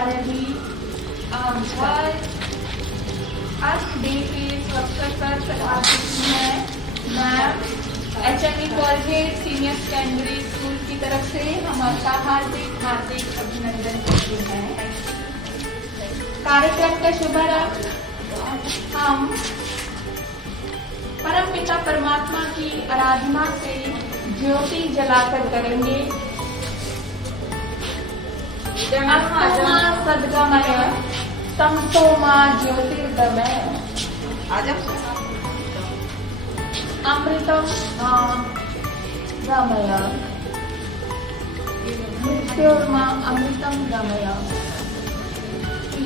प्राचार्य जी, आज डे के इस अवसर पर प्रधानमंत्री हैं। मैं HME college senior secondary school की तरफ से हमारा हार्दिक अभिनंदन करते हैं। कार्यक्रम का शुभारंभ हम परमपिता परमात्मा की आराधना से ज्योति जलाकर करेंगे। सद्गमय तमसोमा ज्योतिर्गमय अमृतम गमय मृत्युर्मा अमृतम गमय।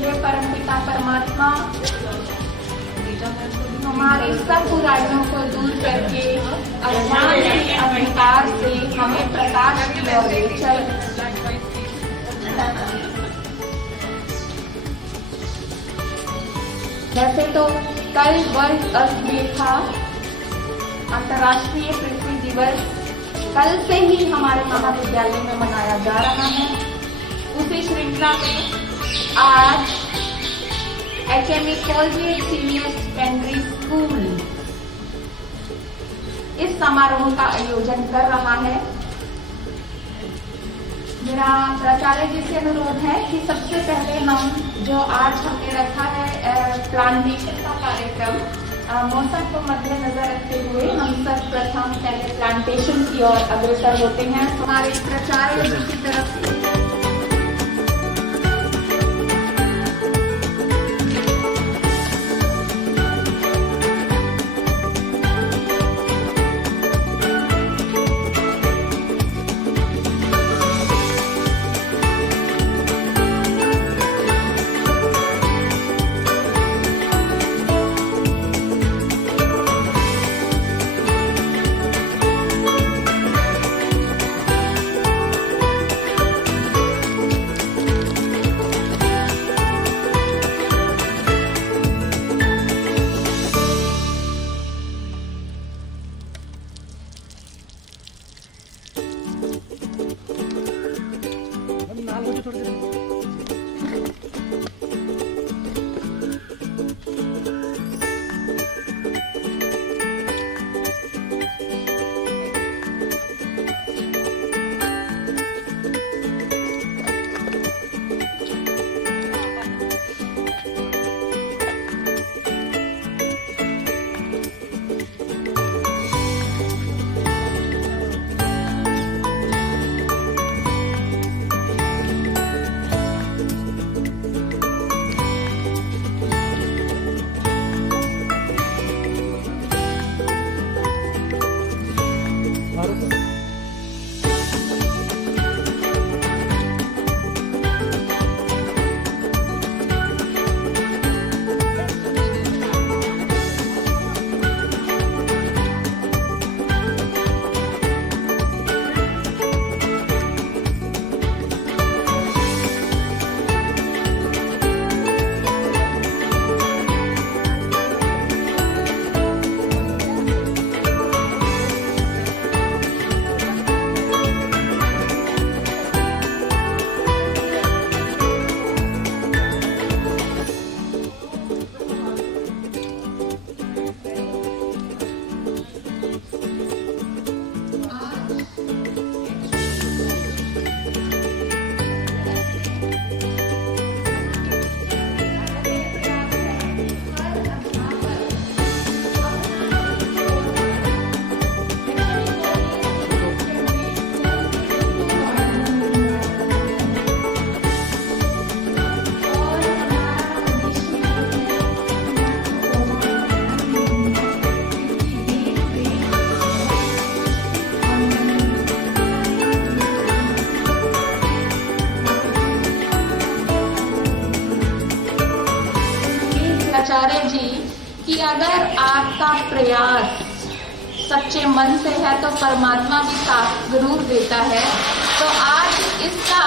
ये परमपिता परमात्मा हमारे सब बुराइयों को दूर करके अज्ञान के अंधकार से हमें प्रकाश की ओर ले चल। वैसे तो कल वर्ल्ड अर्थ डे था, अंतर्राष्ट्रीय पृथ्वी दिवस कल से ही हमारे महाविद्यालय में मनाया जा रहा है। उसी श्रृंखला में आज HME college senior secondary school इस समारोह का आयोजन कर रहा है। मेरा प्राचार्य जी से अनुरोध है कि सबसे पहले हम जो आज हमने रखा है प्लांटेशन का कार्यक्रम, मौसम को मद्देनजर रखते हुए हम सब प्रथम पहले प्लांटेशन की ओर अग्रसर होते हैं। हमारे प्राचार्य जी की तरफ से प्राचार्य जी कि अगर आपका प्रयास सच्चे मन से है तो परमात्मा भी साथ जरूर देता है। तो आज इसका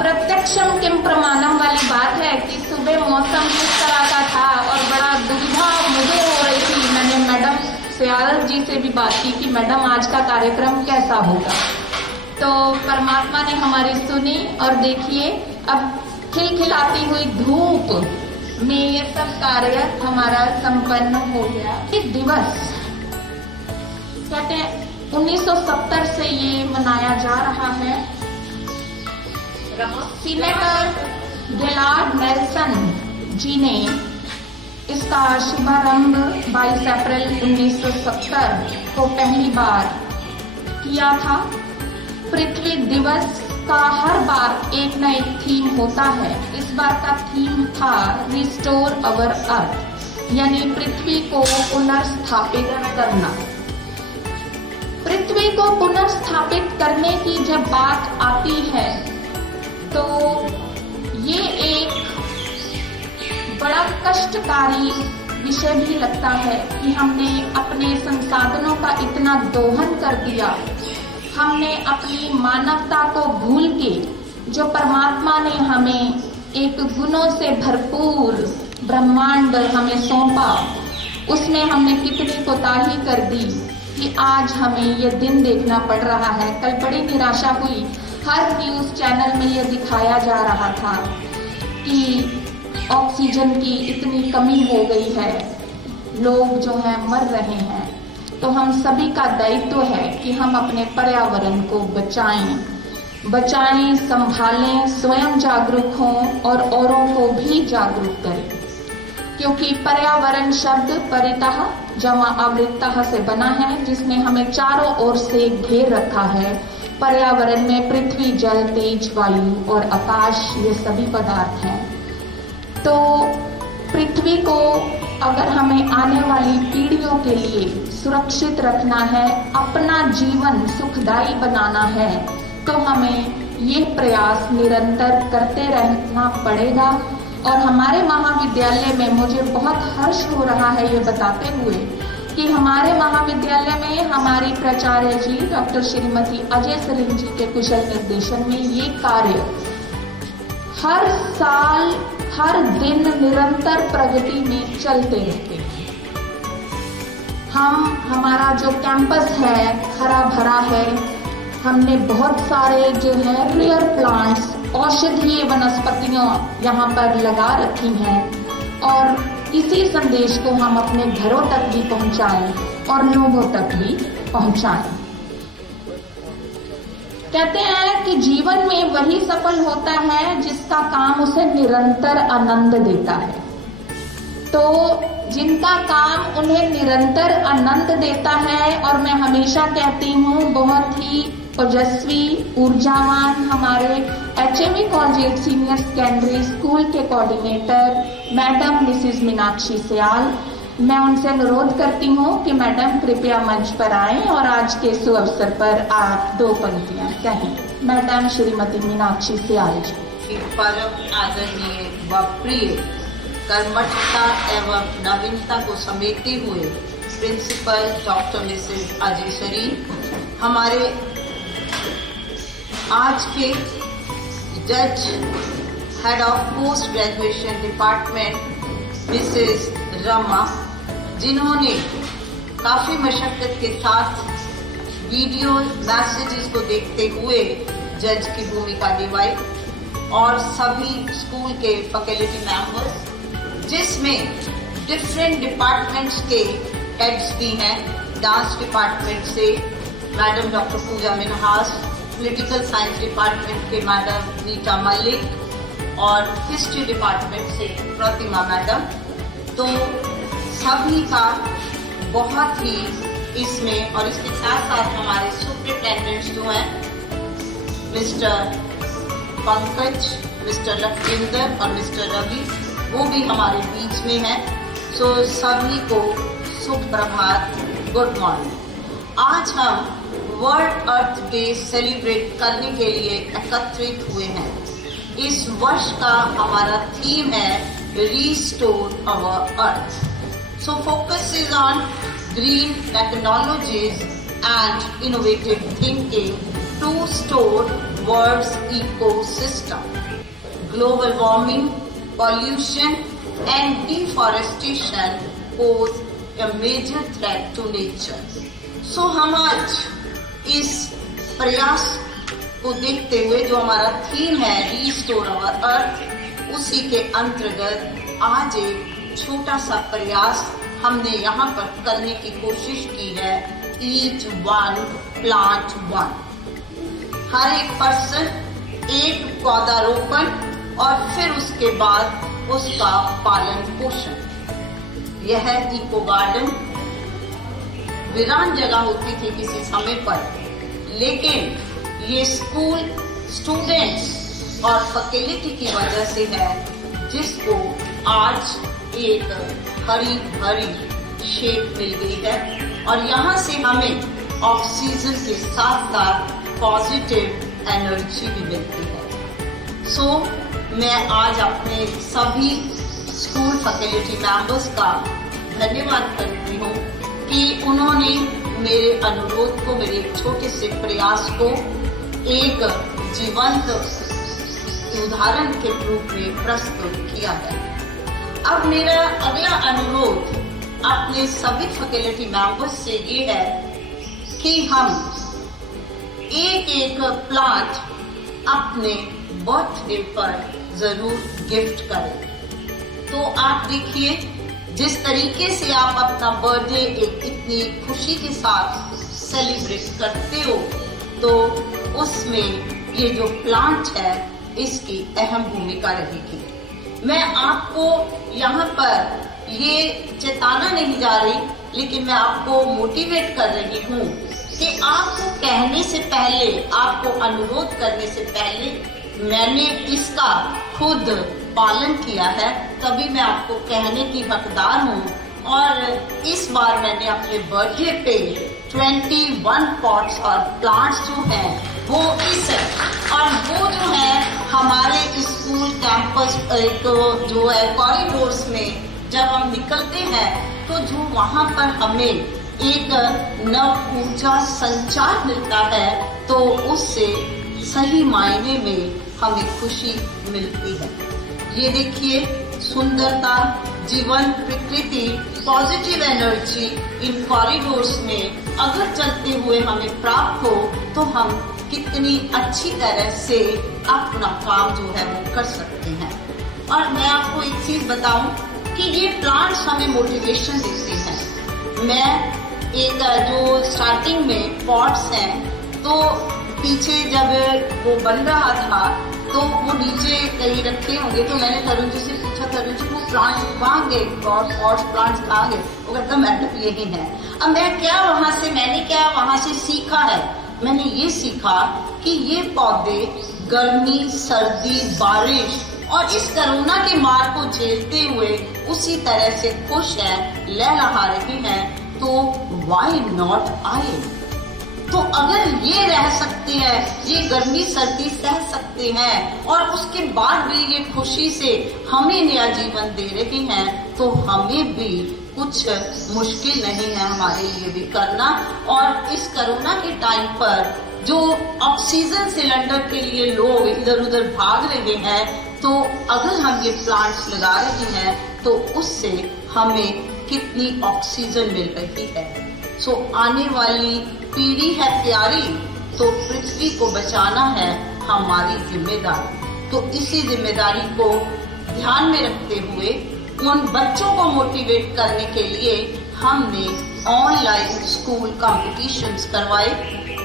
प्रत्यक्षम किम प्रमाणम वाली बात है कि सुबह मौसम किस तरह का था और बड़ा दुविधा मुझे हो रही थी। मैंने मैडम सयाल जी से भी बात की कि मैडम आज का कार्यक्रम कैसा होगा, तो परमात्मा ने हमारी सुनी और देखिए अब खिलखिलाती हुई धूप में ये सब कार्य हमारा संपन्न हो गया। ये दिवस कहते हैं 1970 से ये मनाया जा रहा है। सीनेटर गिलार्ड नेल्सन जी ने इसका शुभारंभ 22 अप्रैल 1970 को पहली बार किया था। पृथ्वी दिवस का हर बार एक न एक थीम होता है। इस बार का थीम था रिस्टोर अवर अर्थ, यानी पृथ्वी को पुनर्स्थापित करना। पृथ्वी को पुनर्स्थापित करने की जब बात आती है तो ये एक बड़ा कष्टकारी विषय भी लगता है कि हमने अपने संसाधनों का इतना दोहन कर दिया। हमने अपनी मानवता को भूल के जो परमात्मा ने हमें एक गुणों से भरपूर ब्रह्मांड हमें सौंपा, उसमें हमने कितनी कोताही कर दी कि आज हमें ये दिन देखना पड़ रहा है। कल बड़ी निराशा हुई, हर न्यूज चैनल में ये दिखाया जा रहा था कि ऑक्सीजन की इतनी कमी हो गई है, लोग जो है मर रहे हैं। तो हम सभी का दायित्व है कि हम अपने पर्यावरण को बचाएं, संभालें, स्वयं जागरूक हों और औरों को भी जागरूक करें। क्योंकि पर्यावरण शब्द परितः जमा आवृत्तः से बना है, जिसने हमें चारों ओर से घेर रखा है। पर्यावरण में पृथ्वी, जल, तेज, वायु और आकाश ये सभी पदार्थ हैं। तो पृथ्वी को अगर हमें आने वाली पीढ़ियों के लिए सुरक्षित रखना है, अपना जीवन सुखदायी बनाना है, तो हमें ये प्रयास निरंतर करते रहना पड़ेगा। और हमारे महाविद्यालय में मुझे बहुत हर्ष हो रहा है ये बताते हुए कि हमारे महाविद्यालय में हमारी प्राचार्य जी डॉक्टर श्रीमती अजय सलीम जी के कुशल निर्देशन में ये कार्य हर साल हर दिन निरंतर प्रगति में चलते रहते हैं। हमारा जो कैंपस है हरा भरा है। हमने बहुत सारे जो है रेयर प्लांट्स, औषधीय वनस्पतियां यहाँ पर लगा रखी हैं और इसी संदेश को हम अपने घरों तक भी पहुंचाएं और लोगों तक भी पहुंचाएं। कहते हैं कि जीवन में वही सफल होता है जिसका काम उसे निरंतर आनंद देता है। तो जिनका काम उन्हें निरंतर आनंद देता है, और मैं हमेशा कहती हूँ बहुत ही ओजस्वी, ऊर्जावान हमारे HME college senior secondary school के कोऑर्डिनेटर मैडम मिसिज मीनाक्षी सियाल, मैं उनसे अनुरोध करती हूँ कि मैडम कृपया मंच पर आएं और आज के इस अवसर पर आप 2 पंक्तियां कहें। मैडम श्रीमती मीनाक्षी सियाल जी। परम आदरणीय व प्रिय कर्मठता एवं नवीनता को समेटे हुए principal doctor Mrs Ajay Sarin, हमारे आज के जज head of post graduation department Mrs Rama, जिन्होंने काफी मशक्कत के साथ वीडियो मैसेजेस को देखते हुए जज की भूमिका निभाई, और सभी स्कूल के फैकल्टी मेंबर्स, जिसमें डिफरेंट डिपार्टमेंट्स के हेड्स भी हैं। डांस डिपार्टमेंट से मैडम डॉक्टर पूजा मिन्हास, पॉलिटिकल साइंस डिपार्टमेंट के मैडम नीता मलिक और हिस्ट्री डिपार्टमेंट से प्रतिमा मैडम। तो सभी का बहुत ही इसमें, और इसके साथ साथ हमारे सुपरिटेंडेंट्स जो हैं मिस्टर पंकज, मिस्टर लखविंदर और मिस्टर रवि, वो भी हमारे बीच में हैं। सो सभी को सुप्रभात, गुड मॉर्निंग। आज हम वर्ल्ड अर्थ डे सेलिब्रेट करने के लिए एकत्रित हुए हैं। इस वर्ष का हमारा थीम है restore our earth. So focus is on green technologies and innovative thinking to store world's ecosystem. Global warming, pollution and deforestation pose a major threat to nature. So हम आज इस प्रयास को देखते हुए, जो हमारा थीम है रीस्टोर अवर अर्थ, उसी के अंतर्गत आज एक छोटा सा प्रयास हमने यहाँ पर करने की कोशिश की है। Each one plant one. हर एक पर्सन एक पौधारोपण और फिर उसके बाद उसका पालन पोषण। यह इको गार्डन वीरान जगह होती थी किसी समय पर, लेकिन ये स्कूल स्टूडेंट्स और फैकल्टी की वजह से है जिसको आज एक हरी भरी शेप मिल गई है और यहाँ से हमें ऑक्सीजन के साथ साथ पॉजिटिव एनर्जी भी मिलती है। सो मैं आज अपने सभी स्कूल फैकल्टी मेंबर्स का धन्यवाद करती हूँ कि उन्होंने मेरे अनुरोध को, मेरे एक छोटे से प्रयास को एक जीवंत उदाहरण के रूप में प्रस्तुत किया है। अब मेरा अगला अनुरोध अपने सभी फैकल्टी मेंबर्स से ये है कि हम एक एक प्लांट अपने बर्थडे पर जरूर गिफ्ट करें। तो आप देखिए, जिस तरीके से आप अपना बर्थडे एक इतनी खुशी के साथ सेलिब्रेट करते हो, तो उसमें ये जो प्लांट है इसकी अहम भूमिका रहेगी। मैं आपको यहाँ पर ये चेताना नहीं जा रही, लेकिन मैं आपको मोटिवेट कर रही हूँ कि आपको कहने से पहले, आपको अनुरोध करने से पहले मैंने इसका खुद पालन किया है, तभी मैं आपको कहने की हकदार हूँ। और इस बार मैंने अपने बर्थडे पे 21 पॉट्स और प्लांट्स जो हैं वो वो जो है हमारे स्कूल कैंपस जो है कॉरिडोर्स में जब हम निकलते हैं तो जो वहाँ पर हमें एक नव ऊर्जा संचार मिलता है, तो उससे सही मायने में हमें खुशी मिलती है। ये देखिए, सुंदरता, जीवन, प्रकृति, पॉजिटिव एनर्जी इन कॉरिडोर्स में अगर चलते हुए हमें प्राप्त हो तो हम कितनी अच्छी तरह से अपना काम जो है वो कर सकते हैं। और मैं आपको एक चीज बताऊं कि ये प्लांट्स हमें मोटिवेशन देते हैं। मैं एक जो स्टार्टिंग में पॉट्स हैं, तो पीछे जब वो बन रहा था तो वो नीचे कहीं रखे होंगे, तो मैंने तरुण जी से पूछा, तरुण जी वो प्लांट कहाँ गए, पॉट्स प्लांट्स कहाँ गए? वो कहता मैडम यही है। अब मैंने क्या वहाँ से सीखा है? मैंने ये सीखा कि ये पौधे गर्मी, सर्दी, बारिश और इस कोरोना के मार को झेलते हुए उसी तरह से खुश है, लहलहा रहे हैं, तो व्हाई नॉट आई? तो अगर ये रह सकते हैं, ये गर्मी सर्दी सह सकते हैं और उसके बाद भी ये खुशी से हमें नया जीवन दे रहे हैं, तो हमें भी कुछ मुश्किल नहीं है हमारे लिए भी करना। और इस कोरोना के टाइम पर जो ऑक्सीजन सिलेंडर के लिए लोग इधर उधर भाग रहे हैं, तो अगर हम ये प्लांट्स लगा रहे हैं तो उससे हमें कितनी ऑक्सीजन मिल रही है। सो आने वाली पीढ़ी है प्यारी, तो पृथ्वी को बचाना है हमारी जिम्मेदारी। तो इसी जिम्मेदारी को ध्यान में रखते हुए उन बच्चों को मोटिवेट करने के लिए हमने ऑनलाइन स्कूल कॉम्पिटिशन्स करवाए,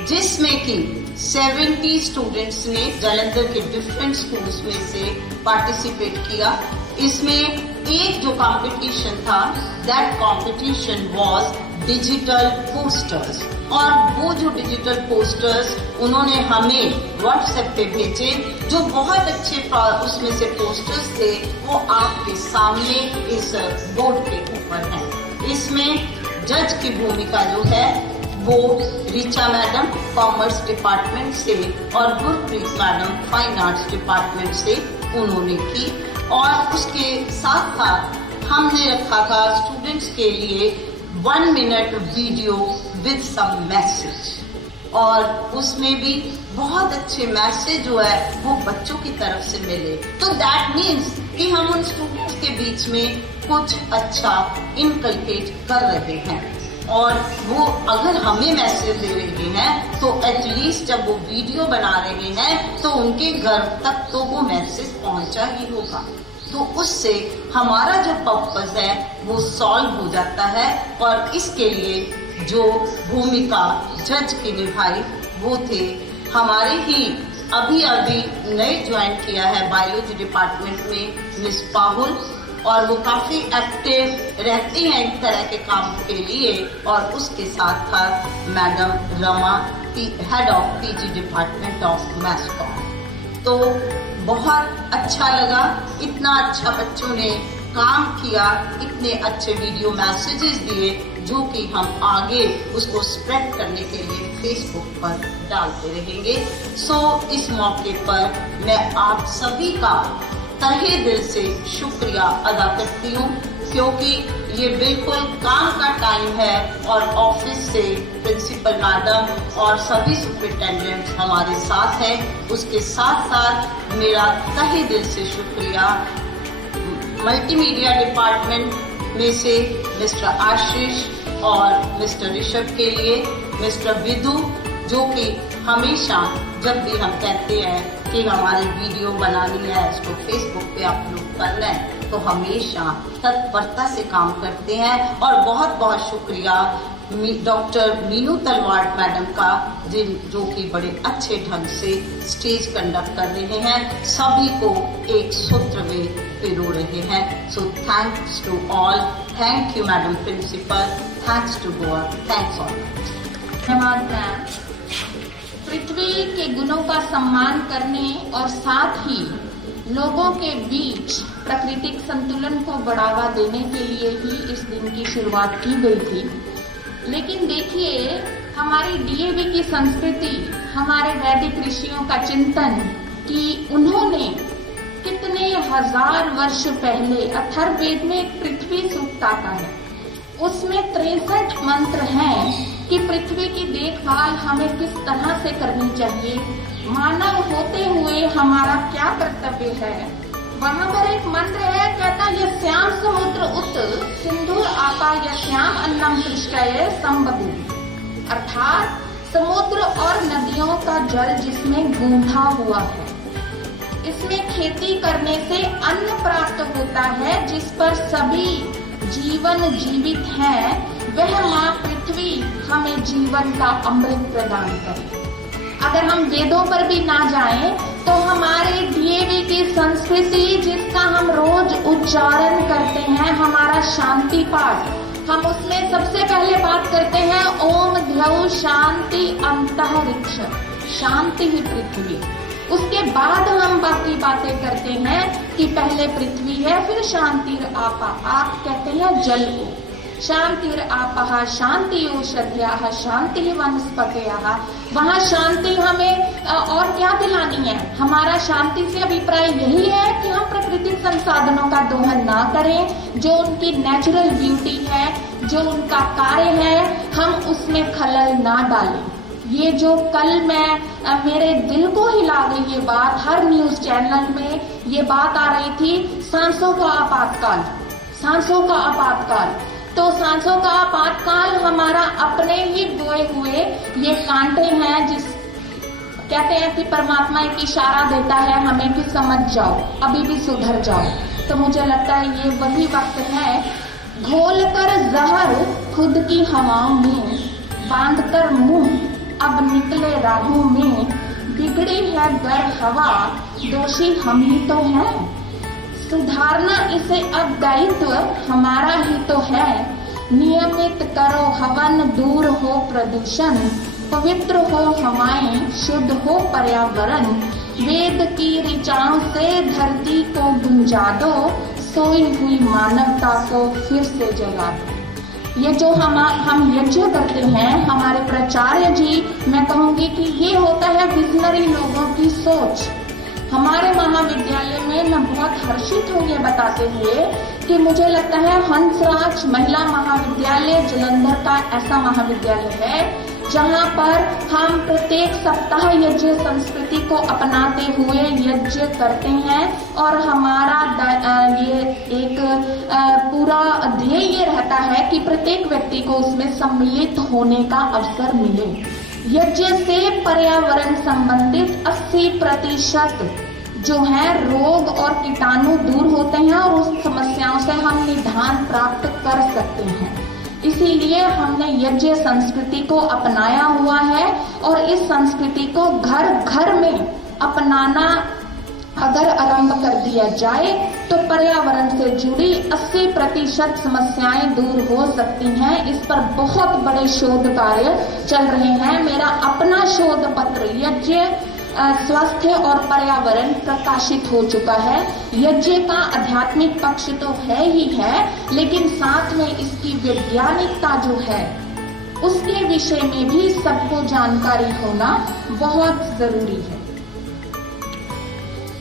जिसमें कि 70 स्टूडेंट्स ने जालंधर के डिफरेंट स्कूल्स में से पार्टिसिपेट किया। इसमें एक जो कंपटीशन था, that competition was digital posters, और वो जो डिजिटल पोस्टर्स उन्होंने हमें व्हाट्सएप पे भेजे, जो बहुत अच्छे उसमें से पोस्टर्स थे, वो आपके सामने इस बोर्ड के ऊपर हैं। इसमें जज की भूमिका जो है वो ऋचा मैडम कॉमर्स डिपार्टमेंट से और Gurpreet madam fine arts department से उन्होंने की। और उसके साथ साथ हमने रखा था स्टूडेंट्स के लिए 1 minute video with some message, और उसमें भी बहुत अच्छे मैसेज जो है वो बच्चों की तरफ से मिले। तो दैट मीन्स कि हम उन स्टूडेंट्स के बीच में कुछ अच्छा इनकलकेट कर रहे हैं। और वो अगर हमें मैसेज दे रहे हैं तो एटलीस्ट जब वो वीडियो बना रहे हैं तो उनके घर तक तो वो मैसेज पहुंचा ही होगा। तो उससे हमारा जो पर्पस है वो सॉल्व हो जाता है। और इसके लिए जो भूमिका जज की निभाई वो थे हमारे ही अभी नए ज्वाइन किया है बायोलॉजी डिपार्टमेंट में मिस पाहुल, और वो काफी एक्टिव रहती हैं इस तरह के काम के लिए। और उसके साथ था madam Rama, head of PG department of mass com. तो बहुत अच्छा लगा, इतना अच्छा बच्चों ने काम किया, इतने अच्छे वीडियो मैसेजेस दिए जो कि हम आगे उसको स्प्रेड करने के लिए फेसबुक पर डालते रहेंगे। इस मौके पर मैं आप सभी का तहे दिल से शुक्रिया अदा करती हूँ, क्योंकि ये बिल्कुल काम का टाइम है और ऑफिस से प्रिंसिपल मैडम और सभी सुपरिटेंडेंट्स हमारे साथ हैं। उसके साथ साथ मेरा तहे दिल से शुक्रिया मल्टीमीडिया डिपार्टमेंट में से मिस्टर आशीष और मिस्टर ऋषभ के लिए, मिस्टर विदु जो कि हमेशा जब भी हम कहते हैं कि हमारी वीडियो बनानी है, उसको फेसबुक पे अपलोड करना है, तो हमेशा तत्परता से काम करते हैं। और बहुत बहुत शुक्रिया डॉक्टर मीनू तलवार मैडम का, जो कि बड़े अच्छे ढंग से स्टेज कंडक्ट कर रहे हैं, सभी को एक सूत्र में पिरो रहे हैं। So thanks to all, thank you madam principal, thanks to God, thanks all. धन्यवाद मैम। पृथ्वी के गुणों का सम्मान करने और साथ ही लोगों के बीच प्राकृतिक संतुलन को बढ़ावा देने के लिए ही इस दिन की शुरुआत की गई थी। लेकिन देखिए, हमारी डीएवी की संस्कृति, हमारे वैदिक ऋषियों का चिंतन कि उन्होंने कितने हजार वर्ष पहले अथर्ववेद में एक पृथ्वी सूक्त आता है, उसमें 63 मंत्र हैं कि पृथ्वी की देखभाल हमें किस तरह से करनी चाहिए, मानव होते हुए हमारा क्या कर्तव्य है। वहाँ पर एक मंत्र है, कहता यस्याम समुद्र उत सिंधुर आपा यस्याम अन्नम पृष्ठये संबभू, अर्थात समुद्र और नदियों का जल जिसमें गूंथा हुआ है, इसमें खेती करने से अन्न प्राप्त होता है, जिस पर सभी जीवन जीवित है, वह माँ पृथ्वी हमें जीवन का अमृत प्रदान करे। अगर हम वेदों पर भी ना जाएं तो हमारे डीएवी की संस्कृति जिसका हम रोज उच्चारण करते हैं, हमारा शांति पाठ, हम उसमें सबसे पहले बात करते हैं ओम ध्यौ शांति अंतरिक्ष, शांति ही पृथ्वी। उसके बाद हम बाकी बातें करते हैं कि पहले पृथ्वी है, फिर शांतिर आपा, आप कहते हैं जल को, शांतिर आपः शांति औषध्याः शांति वनस्पतयः। वहाँ शांति हमें और क्या दिलानी है? हमारा शांति से अभिप्राय यही है कि हम प्राकृतिक संसाधनों का दोहन ना करें, जो उनकी नेचुरल ब्यूटी है, जो उनका कार्य है, हम उसमें खलल ना डालें। ये जो कल मैं मेरे दिल को हिला गई ये बात, हर न्यूज चैनल में ये बात आ रही थी, सांसों का आपातकाल, सांसों का आपातकाल। तो सांसों का आपातकाल हमारा अपने ही बोए हुए ये कांटे हैं, जिस कहते हैं कि परमात्मा एक इशारा देता है हमें कि समझ जाओ, अभी भी सुधर जाओ। तो मुझे लगता है ये वही वक्त है, घोल कर जहर खुद की हवाओं में, बांध कर मुंह अब निकले राहों में, बिगड़ी है गर हवा, दोषी हम ही तो हैं, सुधारना इसे अब दायित्व हमारा ही तो है, नियमित करो हवन, दूर हो प्रदूषण, पवित्र हो हवाएं, शुद्ध हो पर्यावरण, वेद की ऋचाओं से धरती को गुंजा दो, सोई हुई मानवता को फिर से जगा दो। ये जो हम यज्ञ करते हैं, हमारे प्राचार्य जी, मैं कहूँगी कि ये होता है विजनरी लोगों की सोच। हमारे महाविद्यालय में मैं बहुत हर्षित हूँ ये बताते हुए कि मुझे लगता है हंसराज महिला महाविद्यालय जलंधर का ऐसा महाविद्यालय है जहाँ पर हम प्रत्येक सप्ताह यज्ञ संस्कृति को अपनाते हुए यज्ञ करते हैं और हमारा ये एक पूरा ध्येय ये रहता है कि प्रत्येक व्यक्ति को उसमें सम्मिलित होने का अवसर मिले। यज्ञ से पर्यावरण संबंधित 80% जो है रोग और कीटाणु दूर होते हैं और उस समस्याओं से हम निदान प्राप्त कर सकते हैं। इसीलिए हमने यज्ञ संस्कृति को अपनाया हुआ है और इस संस्कृति को घर घर में अपनाना अगर आरंभ कर दिया जाए तो पर्यावरण से जुड़ी 80% समस्याएं दूर हो सकती हैं। इस पर बहुत बड़े शोध कार्य चल रहे हैं। मेरा अपना शोध पत्र यज्ञ स्वास्थ्य और पर्यावरण प्रकाशित हो चुका है। यज्ञ का आध्यात्मिक पक्ष तो है ही है, लेकिन साथ में इसकी वैज्ञानिकता जो है उसके विषय में भी सबको जानकारी होना बहुत जरूरी है।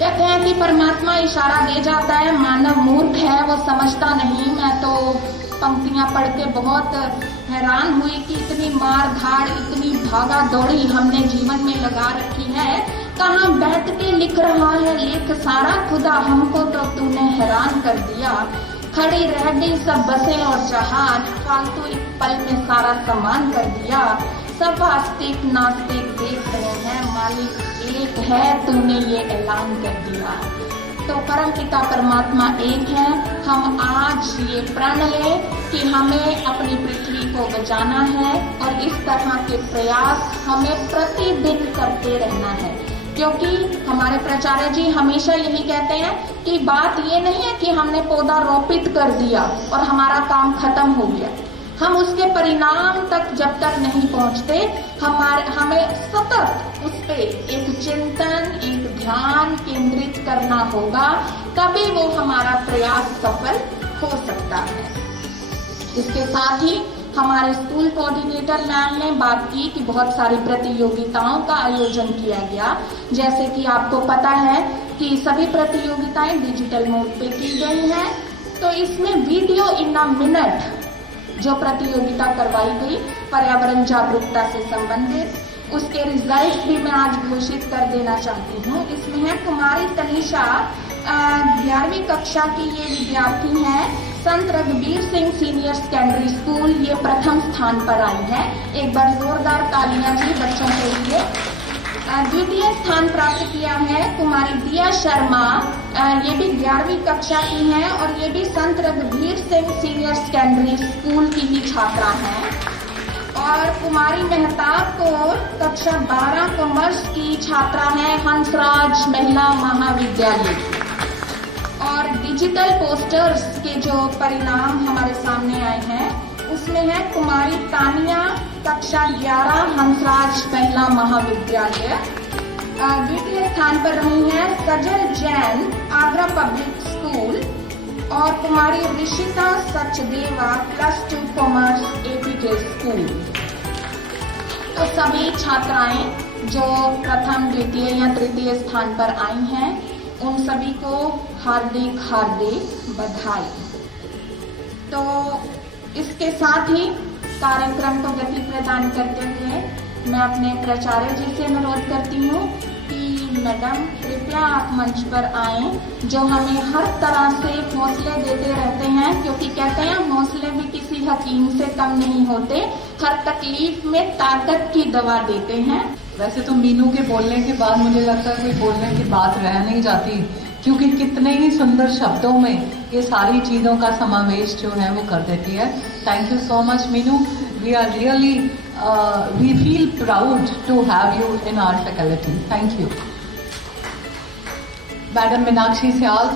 कहते हैं कि परमात्मा इशारा दे जाता है, मानव मूर्ख है, वो समझता नहीं। मैं तो पंक्तियां पढ़ के बहुत हैरान हुई कि इतनी मार धाड़, इतनी भागा दौड़ी हमने जीवन में लगा रखी है। कहाँ बैठ के लिख रहा है लेख सारा, खुदा हमको तो तूने हैरान कर दिया। खड़ी रह गई सब बसें और जहाज, फालतू एक पल में सारा सामान कर दिया। सब आस्तिक नास्तिक देख रहे हैं, मालिक एक है, तूने ये ऐलान कर दिया। तो परमपिता परमात्मा एक है। हम आज ये प्रण लें कि हमें अपनी पृथ्वी को बचाना है और इस तरह के प्रयास हमें प्रतिदिन करते रहना है, क्योंकि हमारे प्राचार्य जी हमेशा यही कहते हैं कि बात ये नहीं है कि हमने पौधा रोपित कर दिया और हमारा काम खत्म हो गया। हम उसके परिणाम तक जब तक नहीं पहुंचते, हमें सतत उस पे एक चिंतन, एक ध्यान केंद्रित करना होगा, तभी वो हमारा प्रयास सफल हो सकता है। इसके साथ ही हमारे स्कूल कोऑर्डिनेटर मैम ने बात की कि बहुत सारी प्रतियोगिताओं का आयोजन किया गया। जैसे कि आपको पता है कि सभी प्रतियोगिताएं डिजिटल मोड पे की गई हैं, तो इसमें वीडियो इन अ मिनट जो प्रतियोगिता करवाई गई पर्यावरण जागरूकता से संबंधित, उसके रिजल्ट भी मैं आज घोषित कर देना चाहती हूँ। इसमें है कुमारी तनिषा 11वीं कक्षा की ये विद्यार्थी हैं, संत Raghubir Singh senior secondary school, ये प्रथम स्थान पर आई है। एक बार जोरदार तालियां जी बच्चों के लिए। द्वितीय स्थान प्राप्त किया है कुमारी दिया शर्मा, ये भी 11वीं कक्षा की हैं और ये भी संत Raghubir Singh senior secondary school की ही छात्रा हैं। और कुमारी मेहताब को कक्षा 12 कॉमर्स की छात्रा है, हंसराज महिला महाविद्यालय। और डिजिटल पोस्टर्स के जो परिणाम हमारे सामने आए हैं उसमें है कुमारी तानिया कक्षा 11 हंसराज महिला महाविद्यालय। द्वितीय स्थान पर रही है सजल जैन आगरा पब्लिक स्कूल और कुमारी Rishita Sachdeva +2 commerce APK school. तो सभी छात्राएं जो प्रथम, द्वितीय या तृतीय स्थान पर आई हैं, उन सभी को हार्दिक हार्दिक बधाई। तो इसके साथ ही कार्यक्रम को गति प्रदान करते हुए मैं अपने प्राचार्य जी से अनुरोध करती हूँ कि मैडम कृपया आप मंच पर आएं, जो हमें हर तरह से हौसले देते रहते हैं, क्योंकि कहते हैं हौसले भी किसी हकीम से कम नहीं होते, हर तकलीफ में ताकत की दवा देते हैं। वैसे तो मीनू के बोलने के बाद मुझे लगता है कोई बोलने की बात रह नहीं जाती, क्योंकि कितने ही सुंदर शब्दों में ये सारी चीज़ों का समावेश जो है वो कर देती है। Thank you so much Meenu, we are really we feel proud to have you in our faculty. Thank you. Madam Meenakshi Sial,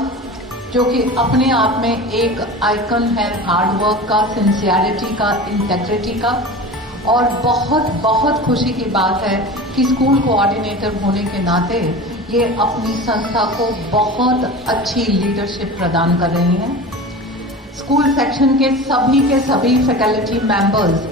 जो कि अपने आप में एक आइकन है हार्डवर्क का, सिंसियरिटी का, इंटेग्रिटी का, और बहुत बहुत खुशी की बात है कि स्कूल कोऑर्डिनेटर होने के नाते ये अपनी संस्था को बहुत अच्छी लीडरशिप प्रदान कर रही हैं। स्कूल सेक्शन के सभी फैकल्टी मेंबर्स,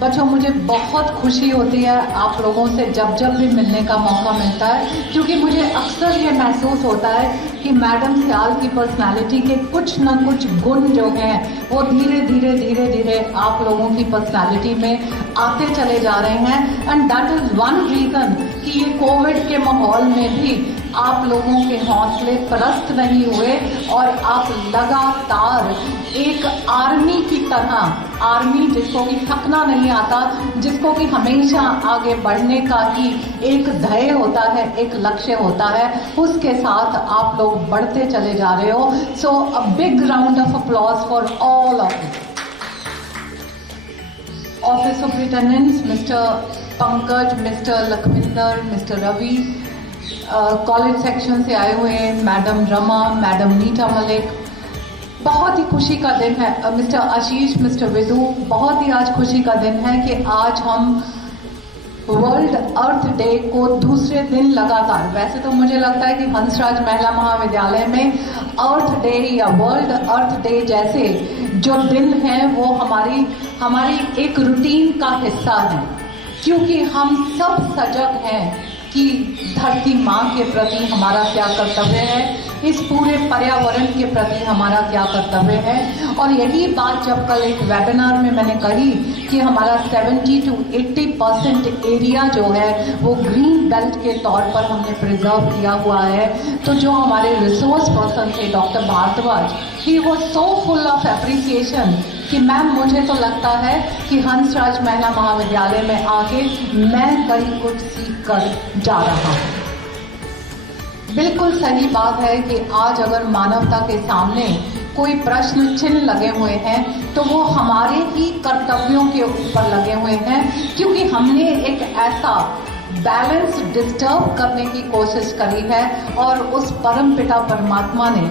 बच्चों मुझे बहुत खुशी होती है आप लोगों से जब जब भी मिलने का मौका मिलता है, क्योंकि मुझे अक्सर ये महसूस होता है कि मैडम सियाल की पर्सनालिटी के कुछ न कुछ गुण जो हैं वो धीरे धीरे आप लोगों की पर्सनालिटी में आते चले जा रहे हैं। And that is one reason कि ये कोविड के माहौल में भी आप लोगों के हौसले पस्त नहीं हुए और आप लगातार एक आर्मी की तरह, आर्मी जिसको कि थकना नहीं आता, जिसको कि हमेशा आगे बढ़ने का ही एक ध्येय होता है, एक लक्ष्य होता है, उसके साथ आप लोग बढ़ते चले जा रहे हो। So a big round of applause for all of you. Office superintendents mister Pankaj, mister Lakhwinder, mister Ravi, college section से आए हुए मैडम रमा, मैडम नीता मलिक, बहुत ही खुशी का दिन है। मिस्टर आशीष, मिस्टर विदु, बहुत ही आज खुशी का दिन है कि आज हम वर्ल्ड अर्थ डे को दूसरे दिन लगातार, वैसे तो मुझे लगता है कि हंसराज महिला महाविद्यालय में अर्थ डे या वर्ल्ड अर्थ डे जैसे जो दिन हैं वो हमारी एक रूटीन का हिस्सा है, क्योंकि हम सब सजग हैं कि धरती माँ के प्रति हमारा क्या कर्तव्य है, इस पूरे पर्यावरण के प्रति हमारा क्या कर्तव्य है। और यही बात जब कल एक वेबिनार में मैंने कही कि हमारा 70 to 80% एरिया जो है वो ग्रीन बेल्ट के तौर पर हमने प्रिजर्व किया हुआ है, तो जो हमारे रिसोर्स पर्सन थे doctor Bhardwaj, he was so full of appreciation कि मैम मुझे तो लगता है कि हंसराज महिला महाविद्यालय में आके मैं कहीं कुछ सीख कर जा रहा हूँ। बिल्कुल सही बात है कि आज अगर मानवता के सामने कोई प्रश्न चिन्ह लगे हुए हैं तो वो हमारे ही कर्तव्यों के ऊपर लगे हुए हैं, क्योंकि हमने एक ऐसा बैलेंस डिस्टर्ब करने की कोशिश करी है और उस परम पिता परमात्मा ने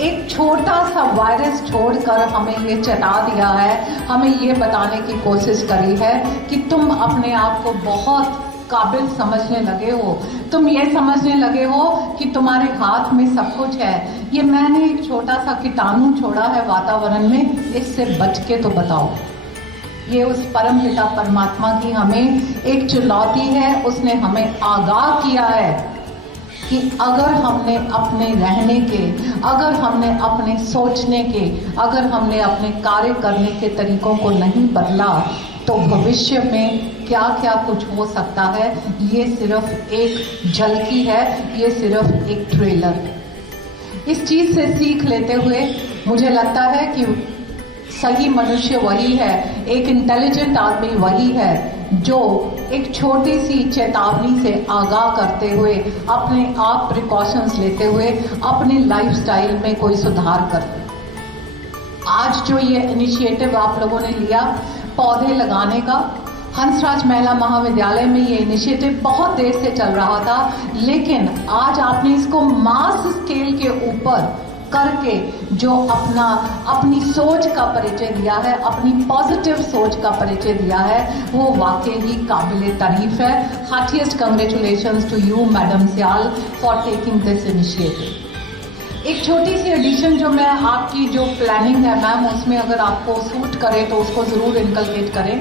एक छोटा सा वायरस छोड़कर हमें ये चटा दिया है, हमें ये बताने की कोशिश करी है कि तुम अपने आप को बहुत काबिल समझने लगे हो, तुम ये समझने लगे हो कि तुम्हारे हाथ में सब कुछ है। ये मैंने एक छोटा सा कीटाणु छोड़ा है वातावरण में, इससे बच के तो बताओ। ये उस परम पिता परमात्मा की हमें एक चुनौती है, उसने हमें आगाह किया है कि अगर हमने अपने रहने के, अगर हमने अपने सोचने के, अगर हमने अपने कार्य करने के तरीकों को नहीं बदला तो भविष्य में क्या क्या कुछ हो सकता है, ये सिर्फ एक झलकी है, ये सिर्फ एक ट्रेलर है। इस चीज से सीख लेते हुए मुझे लगता है कि सही मनुष्य वही है, एक इंटेलिजेंट आदमी वही है जो एक छोटी सी चेतावनी से आगाह करते हुए, अपने आप प्रिकॉशंस लेते हुए अपने लाइफस्टाइल में कोई सुधार करे। आज जो ये इनिशिएटिव आप लोगों ने लिया पौधे लगाने का, हंसराज महिला महाविद्यालय में ये इनिशिएटिव बहुत देर से चल रहा था, लेकिन आज आपने इसको मास स्केल के ऊपर करके जो अपनी सोच का परिचय दिया है, अपनी पॉजिटिव सोच का परिचय दिया है, वो वाकई ही काबिले तारीफ है। Heartiest congratulations to you madam Sial for taking this initiative. एक छोटी सी एडिशन जो मैं आपकी जो प्लानिंग है मैम, उसमें अगर आपको सूट करे तो उसको जरूर इनकलकेट करें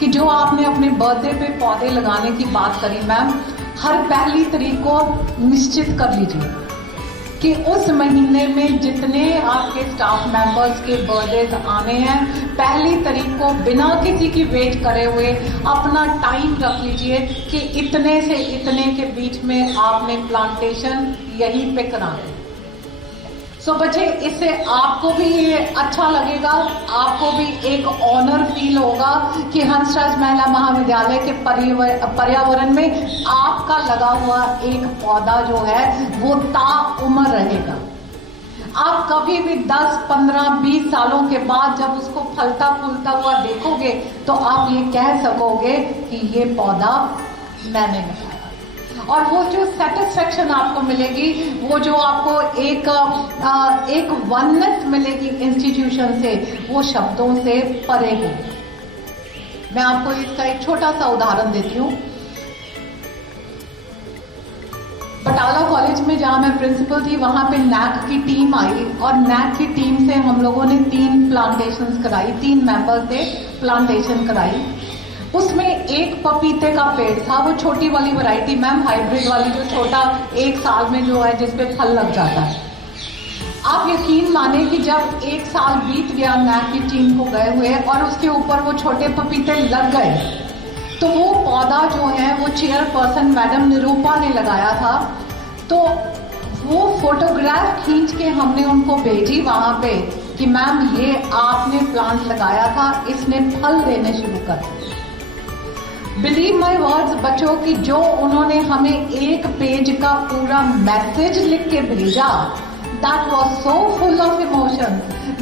कि जो आपने अपने बर्थडे पे पौधे लगाने की बात करी मैम, हर पहली तारीख को निश्चित कर लीजिए कि उस महीने में जितने आपके स्टाफ मेंबर्स के बर्थडे आने हैं, पहली तारीख को बिना किसी की वेट करे हुए अपना टाइम रख लीजिए कि इतने से इतने के बीच में आपने प्लांटेशन यहीं पे कराना। सो बच्चे, इससे आपको भी ये अच्छा लगेगा, आपको भी एक ऑनर फील होगा कि हंसराज महिला महाविद्यालय के पर्यावरण में आपका लगा हुआ एक पौधा जो है वो ताउम्र रहेगा। आप कभी भी 10, 15, 20 सालों के बाद जब उसको फलता फूलता हुआ देखोगे तो आप ये कह सकोगे कि ये पौधा मैंने लगाया। और वो जो सेटिस्फेक्शन आपको मिलेगी, वो जो आपको एक वननेस मिलेगी इंस्टीट्यूशन से, वो शब्दों से परे है। मैं आपको इसका एक छोटा सा उदाहरण देती हूँ। बटाला कॉलेज में जहाँ मैं प्रिंसिपल थी, वहाँ पे नैक की टीम आई और नैक की टीम से हम लोगों ने 3 प्लांटेशंस कराई, 3 मेंबर्स से प्लांटेशन कराई। उसमें एक पपीते का पेड़ था, वो छोटी वाली वैरायटी मैम, हाइब्रिड वाली, जो छोटा 1 साल में जो है जिसपे फल लग जाता है। आप यकीन माने कि जब 1 साल बीत गया मैम की टीम को गए हुए और उसके ऊपर वो छोटे पपीते लग गए, तो वो पौधा जो है वो चेयरपर्सन मैडम निरूपा ने लगाया था। तो वो फोटोग्राफ खींच के हमने उनको भेजी वहां पे कि मैम ये आपने प्लांट लगाया था, इसने फल देने शुरू कर दिए। बिलीव माई वर्ड्स बच्चों की जो उन्होंने हमें 1 पेज का पूरा मैसेज लिख के भेजा, that was so full of emotion,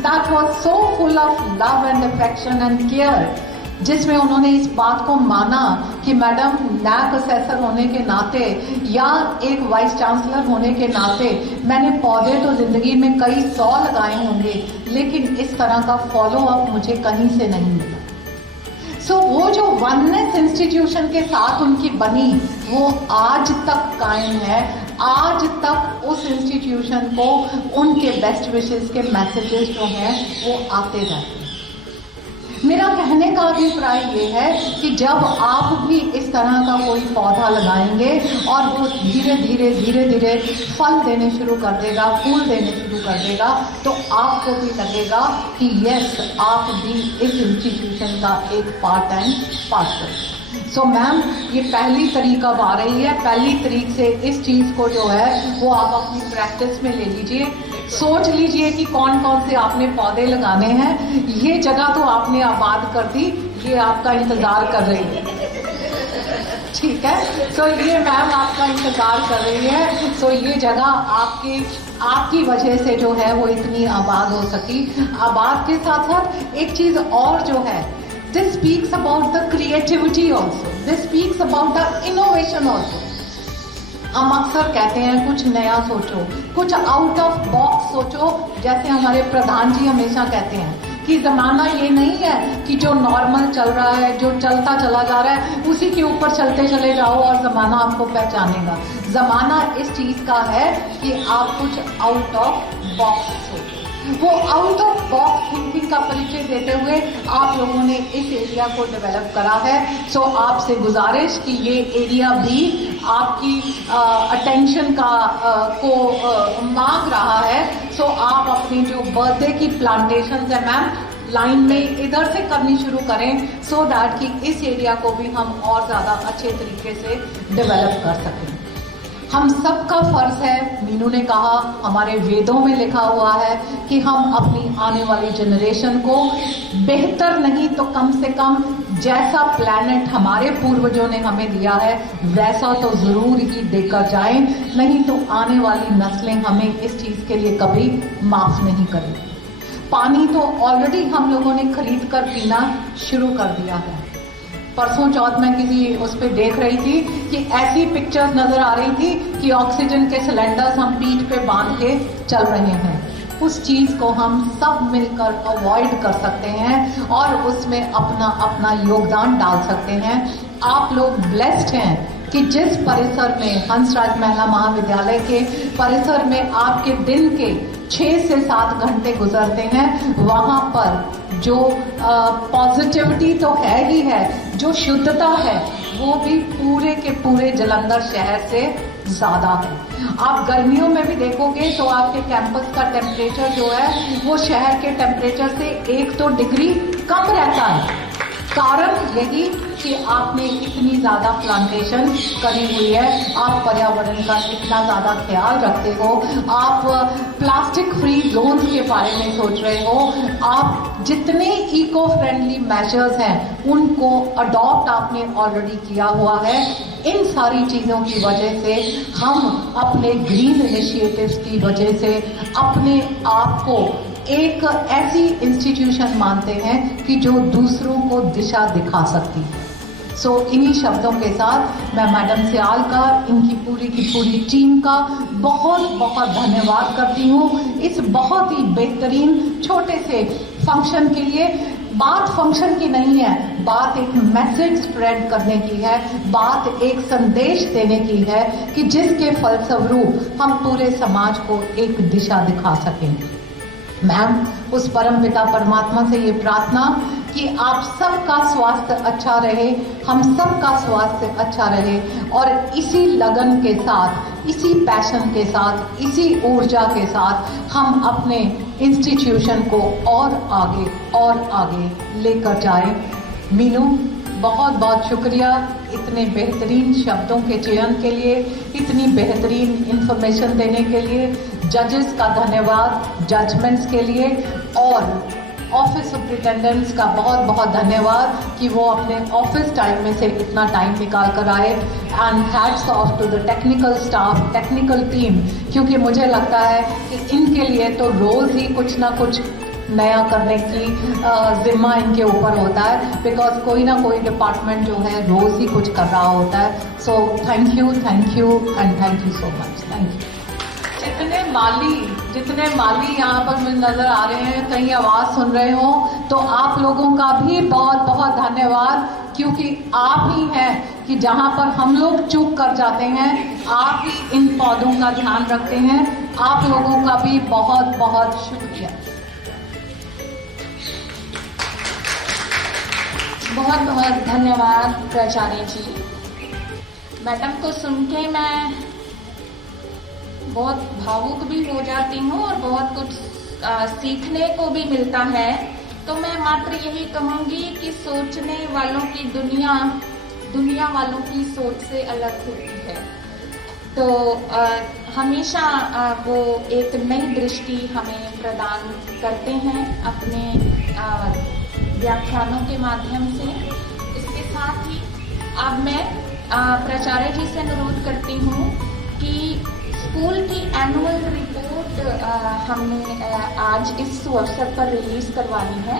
that was so full of love and affection and care, जिसमें उन्होंने इस बात को माना कि मैडम लैब असेसर होने के नाते या एक वाइस चांसलर होने के नाते मैंने पौधे तो जिंदगी में कई 100 लगाए होंगे, लेकिन इस तरह का फॉलो अप मुझे कहीं से नहीं मिला। सो वो जो वननेस इंस्टीट्यूशन के साथ उनकी बनी, वो आज तक कायम है। आज तक उस इंस्टीट्यूशन को उनके बेस्ट विशेस के मैसेजेस जो हैं वो आते रहते हैं। मेरा कहने का अभिप्राय ये है कि जब आप भी इस तरह का कोई पौधा लगाएंगे और वो धीरे धीरे फल देने शुरू कर देगा, फूल देने शुरू कर देगा, तो आपको भी लगेगा कि यस, आप भी इस इंस्टीट्यूशन का एक part and parcel. So ma'am, ये पहली तारीख अब आ रही है, पहली तारीख से इस चीज को जो है वो आप अपनी प्रैक्टिस में ले लीजिए। सोच लीजिए कि कौन कौन से आपने पौधे लगाने हैं। ये जगह तो आपने आबाद कर दी, ये आपका इंतजार कर रही है, ठीक है। सो ये मैम आपका इंतजार कर रही है। सो ये जगह आपकी वजह से जो है वो इतनी आबाद हो सकी। आबाद के साथ साथ एक चीज और जो है, this speaks about the creativity also, this speaks about the innovation also. हम अक्सर कहते हैं कुछ नया सोचो, कुछ आउट ऑफ बॉक्स सोचो, जैसे हमारे प्रधान जी हमेशा कहते हैं कि जमाना ये नहीं है कि जो नॉर्मल चल रहा है, जो चलता चला जा रहा है, उसी के ऊपर चलते चले जाओ और जमाना आपको पहचानेगा। जमाना इस चीज का है कि आप कुछ आउट ऑफ बॉक्स सोचो। वो आउट ऑफ बॉक्स थिंकिंग का परिचय देते हुए आप लोगों ने इस एरिया को डेवलप करा है। सो आपसे गुजारिश कि ये एरिया भी आपकी अटेंशन को मांग रहा है। सो आप अपनी जो बर्थडे की प्लांटेशन है मैम, लाइन में इधर से करनी शुरू करें, सो दैट कि इस एरिया को भी हम और ज्यादा अच्छे तरीके से डेवलप कर सकें। हम सबका फर्ज है, मीनू ने कहा, हमारे वेदों में लिखा हुआ है कि हम अपनी आने वाली जनरेशन को बेहतर नहीं तो कम से कम जैसा प्लैनेट हमारे पूर्वजों ने हमें दिया है वैसा तो जरूर ही देकर जाएं, नहीं तो आने वाली नस्लें हमें इस चीज के लिए कभी माफ नहीं करेंगी। पानी तो ऑलरेडी हम लोगों ने खरीद कर पीना शुरू कर दिया है। परसों चौथ में किसी उस पर देख रही थी कि ऐसी पिक्चर्स नजर आ रही थी कि ऑक्सीजन के सिलेंडर्स हम पीठ पे बांध के चल रहे हैं। उस चीज को हम सब मिलकर अवॉइड कर सकते हैं और उसमें अपना अपना योगदान डाल सकते हैं। आप लोग ब्लेस्ड हैं कि जिस परिसर में हंसराज महिला महाविद्यालय के परिसर में आपके दिन के 6 से 7 घंटे गुजरते हैं, वहां पर जो पॉजिटिविटी तो है ही है, जो शुद्धता है वो भी पूरे के पूरे जालंधर शहर से ज्यादा है। आप गर्मियों में भी देखोगे तो आपके कैंपस का टेम्परेचर जो है वो शहर के टेम्परेचर से 1-2 डिग्री कम रहता है। कारण यही कि आपने इतनी ज्यादा प्लांटेशन करी हुई है, आप पर्यावरण का इतना ज्यादा ख्याल रखते हो, आप प्लास्टिक फ्री जोन के बारे में सोच रहे हो, आप जितने इको फ्रेंडली मेजर्स हैं उनको अडॉप्ट आपने ऑलरेडी किया हुआ है। इन सारी चीजों की वजह से हम अपने ग्रीन इनिशिएटिव्स की वजह से अपने आप को एक ऐसी इंस्टीट्यूशन मानते हैं कि जो दूसरों को दिशा दिखा सकती है। सो इन्हीं शब्दों के साथ मैं मैडम सियाल का, इनकी पूरी की पूरी टीम का बहुत बहुत धन्यवाद करती हूँ इस बहुत ही बेहतरीन छोटे से फंक्शन के लिए। बात फंक्शन की नहीं है, बात एक मैसेज स्प्रेड करने की है, बात एक संदेश देने की है कि जिसके फलस्वरूप हम पूरे समाज को एक दिशा दिखा सकें। मैम, उस परम पिता परमात्मा से ये प्रार्थना कि आप सबका स्वास्थ्य अच्छा रहे, हम सबका स्वास्थ्य अच्छा रहे और इसी लगन के साथ, इसी पैशन के साथ, इसी ऊर्जा के साथ हम अपने इंस्टीट्यूशन को और आगे लेकर जाएं। मीनू, बहुत बहुत शुक्रिया इतने बेहतरीन शब्दों के चयन के लिए, इतनी बेहतरीन इंफॉर्मेशन देने के लिए। जजेस का धन्यवाद जजमेंट्स के लिए, और ऑफिस सुपरिटेंडेंट्स का बहुत बहुत धन्यवाद कि वो अपने ऑफिस टाइम में से इतना टाइम निकाल कर आए। And hats off to the technical staff, technical team, क्योंकि मुझे लगता है कि इनके लिए तो रोज़ ही कुछ ना कुछ नया करने की जिम्मा इनके ऊपर होता है, बिकॉज कोई ना कोई डिपार्टमेंट जो है रोज़ ही कुछ कर रहा होता है। So thank you and thank you so much. Thank you. जितने माली यहाँ पर मुझे नजर आ रहे हैं, कहीं आवाज सुन रहे हो, तो आप लोगों का भी बहुत बहुत धन्यवाद, क्योंकि आप ही हैं कि जहाँ पर हम लोग चूक कर जाते हैं, आप ही इन पौधों का ध्यान रखते हैं। आप लोगों का भी बहुत बहुत शुक्रिया। बहुत बहुत धन्यवाद प्राचार्य जी। मैडम को सुन के मैं बहुत भावुक भी हो जाती हूँ और बहुत कुछ सीखने को भी मिलता है। तो मैं मात्र यही कहूँगी कि सोचने वालों की दुनिया वालों की सोच से अलग होती है। तो हमेशा वो एक नई दृष्टि हमें प्रदान करते हैं अपने व्याख्यानों के माध्यम से। इसके साथ ही अब मैं प्राचार्य जी से अनुरोध करती हूँ कि स्कूल की एनुअल रिपोर्ट हमने आज इस अवसर पर रिलीज करवानी है।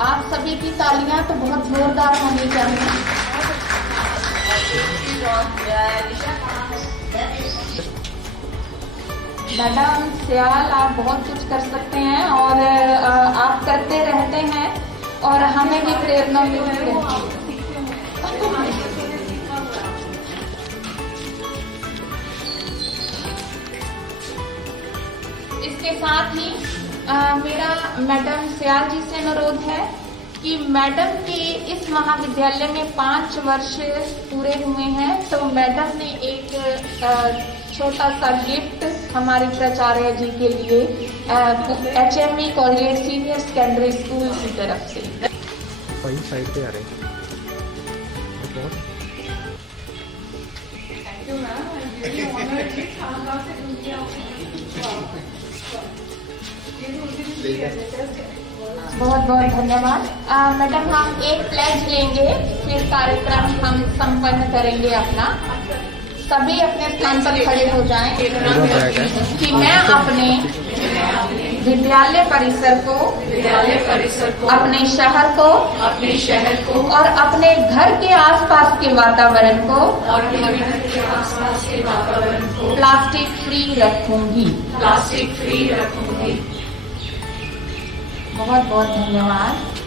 आप सभी की तालियां तो बहुत जोरदार होनी चाहिए। मैडम सियाल, आप बहुत कुछ कर सकते हैं और आप करते रहते हैं और हमें भी प्रेरणा मिलती है। इसके साथ ही मेरा मैडम सियाल जी से अनुरोध है कि मैडम के इस महाविद्यालय में 5 वर्ष पूरे हुए हैं, तो मैडम ने एक छोटा सा गिफ्ट हमारे प्राचार्य जी के लिए HME college senior secondary school की तरफ से। वही साइड पे आ रहे हैं। थैंक यू बहुत बहुत धन्यवाद। मैडम, हम एक प्लेज लेंगे, फिर कार्यक्रम हम संपन्न करेंगे अपना। सभी अपने स्थान पर खड़े हो जाएं कि मैं अपने विद्यालय परिसर को, अपने शहर को और अपने घर के आसपास के वातावरण को प्लास्टिक फ्री रखूंगी। बहुत बहुत धन्यवाद।